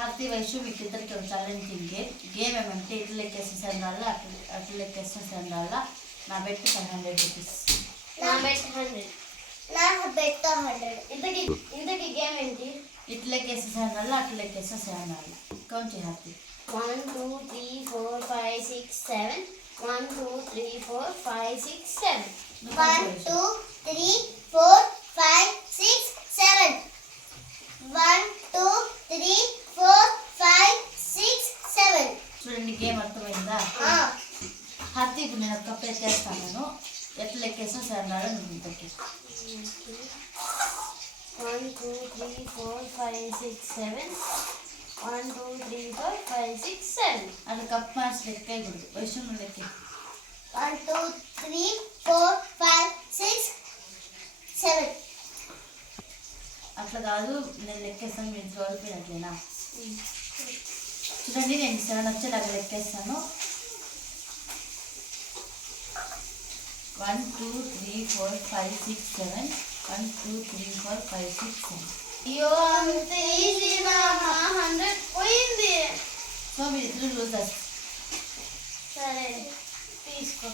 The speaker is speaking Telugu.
హారతి వయసు మీకు ఇద్దరికి ఒక ఛాలెంజింగ్ గేమ్ ఏమంటే ఇట్లా లెక్కేసిన రాళ్ళ అట్లా లెక్కేసిన రాళ్ళ నా బెట్ 500 రూపీస్. నా బెట్ 100. నా బెట్ 100. ఇంతకి గేమ్ ఏంటి? ఇట్లా లెక్కేసిన రాళ్ళ అట్లా లెక్కేసిన రాళ్ళ. కౌంట్ చేయి హారతి. 1 2 3 4 5 6 7. 1 2 3 4 5 6 7. 1 2 3 4 5 6 7. 1 2 3 4 5 6 7. చూడండి గేమ్ అర్థమైందా? హారతి ఇప్పుడు నేను ఒక కప్పు ఎత్తేస్తాను. నేను ఎట్లా లెక్కేసిన రాళ్ళ నువ్వు ఇంతకి. 1 2 3 4 5 6 7. 1 2 3 4 5 6 7. అది కప్ మార్చి లెక్కకూడదు. వయసు నువ్వు లెక్కే. 1 2 3 4 5 6 7. అట్లా కాదు, నేను లెక్కేస్తాను. మీరు చదువుకున్నట్లేనా? చూడండి నేను 7 వచ్చేలాగా లెక్కేస్తాను. 1 2 3 4 5 6 7. 1 2 3 4 5 6 7. అయ్యో అంత ఈజీనా? 100 పోయింది. సో మీరు ఇద్దరు లూజర్స్. సరే తీసుకో.